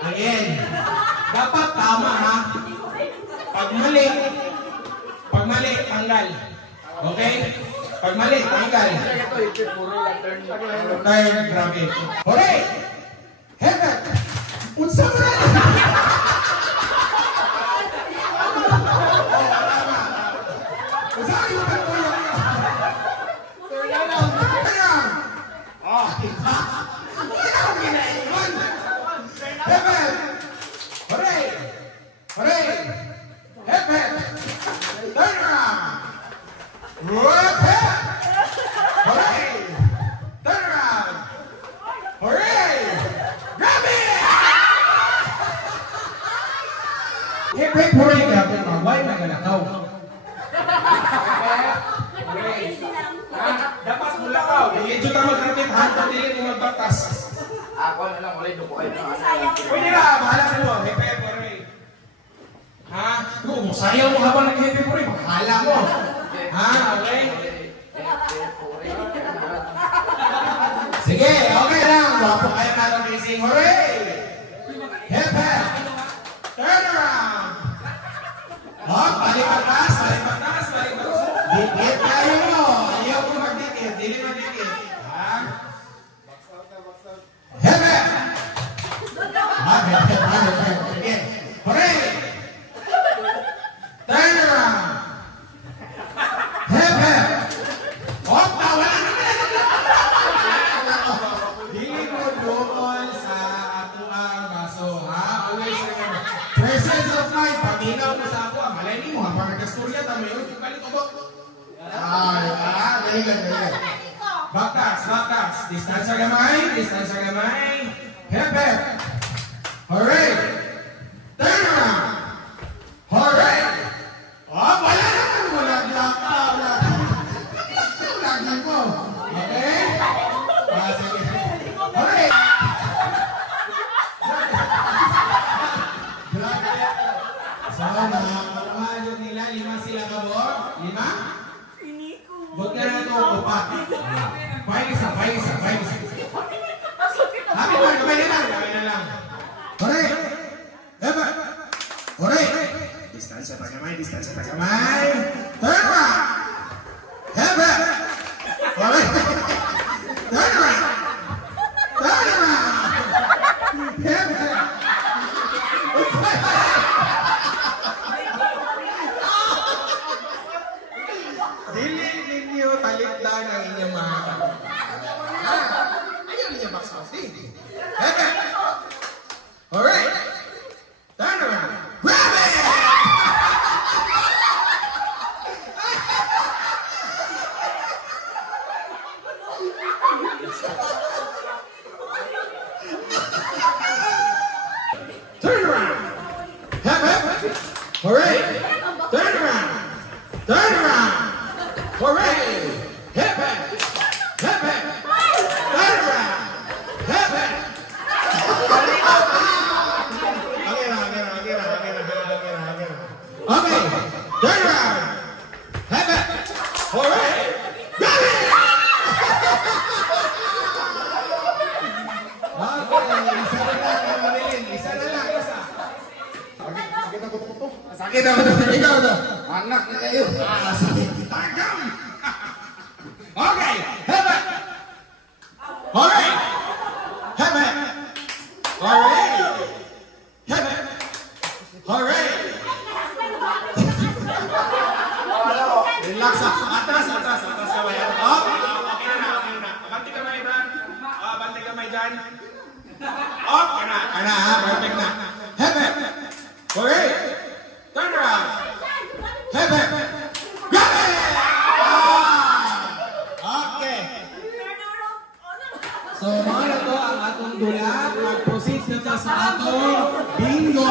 Again. Dapat tama ha. Pag mali, tanggal. Okay? Pag mali, tanggal. Turn, grabe. Hooray! Heaven! Unsa mo na? Unsa mo na? Heaven! Hooray! Hooray! Heaven! Turn around! Heaven! Hooray! Turn around! Hooray! Grab it! Heaven! Hooray! Grabe ka! Why nagalakaw? Dapat mulakaw. Medyo tama kapit hantong dili mo magbatas. Ako na lang ulit po kayo. Pwede na, bahala ka mo. Happy Hooray. Ha? Kung sayaw mo habang nag-happy Hooray, bahala mo. Ha? Okay? Sige, okay lang. Wapo kayo natin ising Hooray! Happy! Turn around! Oh, balik patas, balik patas, balik patas. Dikit kayo mo. Ayaw ko magdikit. Dili magdikit. Ha? Happy! Happy! Hooray! Turn around! Happy! Oh, tawa na naman! Dili mo doon sa atuang baso, ha? Always remember. Presence of mind. Paminaw mo sa ako. Malay mo, habang nagkasturya, tamo yun. Kalit ko. Very good, very good. Back-tax. Distansya gamay. Happy! Hooray! Turn around! Hooray! Oh, wala naman! Wala mo! Okay? Sige. Hooray! So, nakakaluhan nila, 5 sila kabor? 5? Huwag na na ito, 4. 5 isa. Kami na lang. Hooray! Eba! Hooray! Distansya pa kamay. Turn around! Eba! Hooray! Turn around! Eba! Dili ninyo talikdan ang inyong mga ayaw niya baksasi. Eba! Alright! Turn around! Grab it! Turn around! Hep, hep! Hooray! Turn around! Hooray! Hep, hep! Hep, hep! Turn around! Hep, hep! Okay, turn around. Have it. Hooray! Got it! Okay, isa na lang. Sakit ang kuto. Ikaw to. Anak na kayo. Sakit kita. Okay, have it. Hooray! Have it. Hooray! Have it. Hooray! Relax. Atras kamay. Oh, okay na. Banti kamay, Bran. Oh, banti kamay dyan. Oh, kana, perfect na. Hepe. Hooray! Turn around. Hepe. Grab it! Okay. So, mga na to ang atong dula. Mag-proceed na to sa atong bingo.